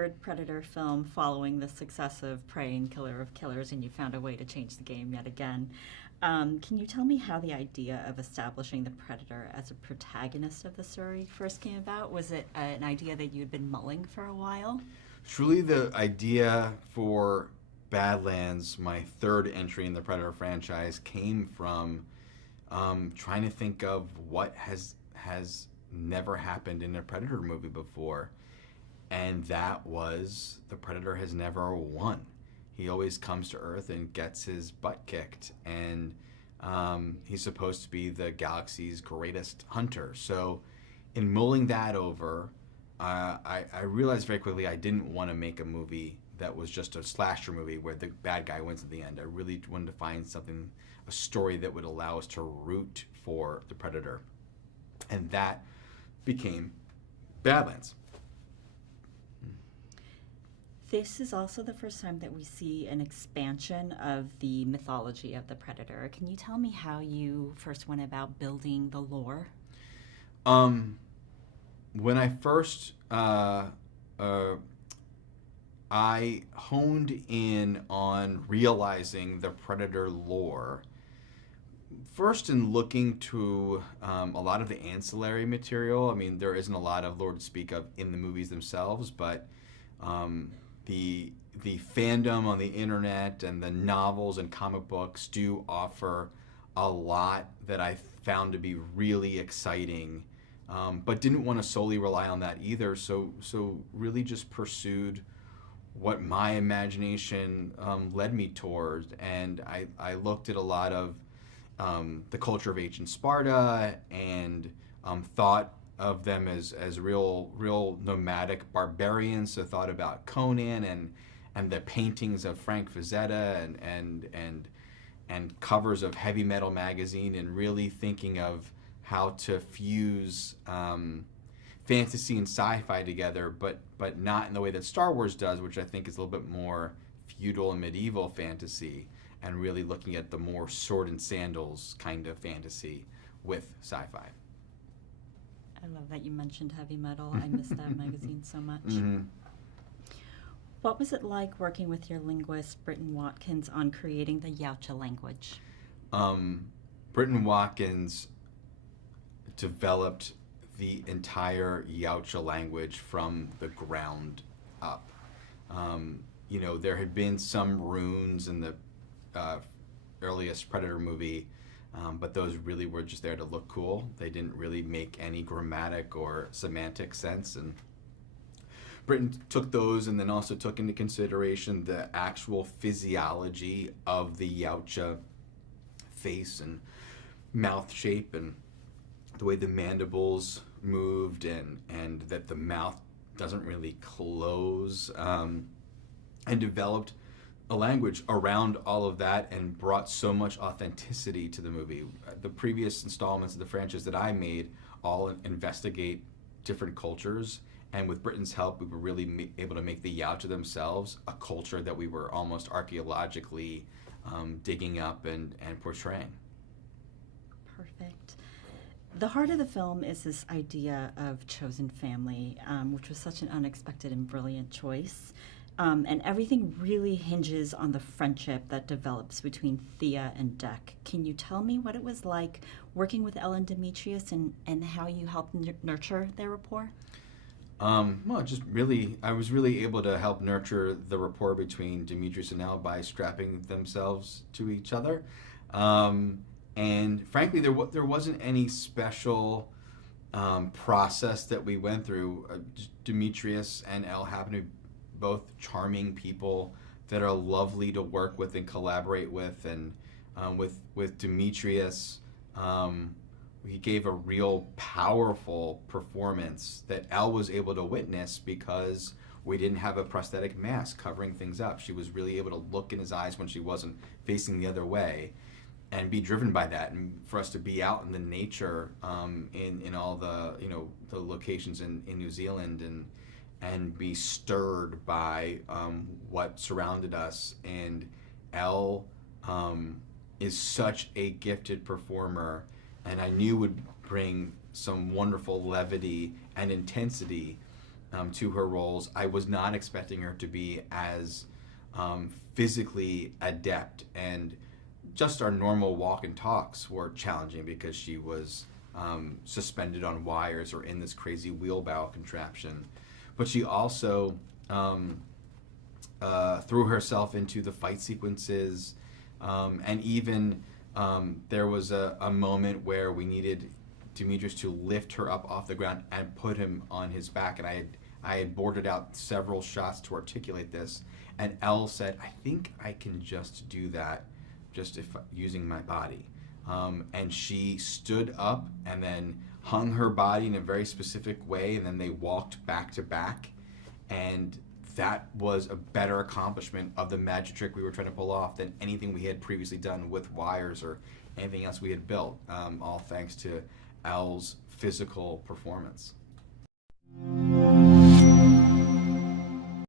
third Predator film following the success of Prey and Killer of Killers, and you found a way to change the game yet again. Can you tell me how the idea of establishing the Predator as a protagonist of the story first came about? Was it an idea that you'd been mulling for a while? Truly, the idea for Badlands, my third entry in the Predator franchise, came from trying to think of what has never happened in a Predator movie before. And that was the Predator has never won. He always comes to Earth and gets his butt kicked. And he's supposed to be the galaxy's greatest hunter. So in mulling that over, I realized very quickly I didn't want to make a movie that was just a slasher movie where the bad guy wins at the end. I really wanted to find something, a story that would allow us to root for the Predator. And that became Badlands. This is also the first time that we see an expansion of the mythology of the Predator. Can you tell me how you first went about building the lore? When I first, I honed in on realizing the Predator lore, first in looking to a lot of the ancillary material. I mean, there isn't a lot of lore to speak of in the movies themselves, but the fandom on the internet and the novels and comic books do offer a lot that I found to be really exciting, but didn't want to solely rely on that either. So really just pursued what my imagination led me towards, and I looked at a lot of the culture of ancient Sparta and thought of them as real nomadic barbarians. So thought about Conan and the paintings of Frank Frazetta and covers of Heavy Metal magazine, and really thinking of how to fuse fantasy and sci-fi together, but not in the way that Star Wars does, which I think is a little bit more feudal and medieval fantasy, and really looking at the more sword and sandals kind of fantasy with sci-fi. I love that you mentioned Heavy Metal. I miss that magazine so much. Mm-hmm. What was it like working with your linguist, Britton Watkins, on creating the Yautja language? Britton Watkins developed the entire Yautja language from the ground up. There had been some runes in the earliest Predator movie, but those really were just there to look cool. They didn't really make any grammatic or semantic sense, and Britain took those and then also took into consideration the actual physiology of the Yautja face and mouth shape and the way the mandibles moved, and that the mouth doesn't really close, and developed a language around all of that and brought so much authenticity to the movie. The previous installments of the franchise that I made all investigate different cultures, and with Britain's help we were really able to make the Yautja themselves a culture that we were almost archaeologically digging up and portraying. Perfect. The heart of the film is this idea of chosen family, which was such an unexpected and brilliant choice. And everything really hinges on the friendship that develops between Thia and Dec. Can you tell me what it was like working with Elle and Dimitrius, and how you helped nurture their rapport? I was really able to help nurture the rapport between Dimitrius and Elle by strapping themselves to each other. And frankly, there wasn't any special process that we went through. Dimitrius and Elle happen to be both charming people that are lovely to work with and collaborate with. And with Dimitrius, he gave a real powerful performance that Elle was able to witness because we didn't have a prosthetic mask covering things up. She was really able to look in his eyes when she wasn't facing the other way and be driven by that, and for us to be out in the nature, in all the the locations in New Zealand, and be stirred by what surrounded us. And Elle is such a gifted performer, and I knew would bring some wonderful levity and intensity to her roles. I was not expecting her to be as physically adept, and just our normal walk and talks were challenging because she was suspended on wires or in this crazy wheelbarrow contraption. But she also threw herself into the fight sequences, and even there was a moment where we needed Dimitrius to lift her up off the ground and put him on his back, and I had boarded out several shots to articulate this, and Elle said, "I think I can just do that, just if using my body." And she stood up and then hung her body in a very specific way, and then they walked back to back, and that was a better accomplishment of the magic trick we were trying to pull off than anything we had previously done with wires or anything else we had built, all thanks to Elle's physical performance.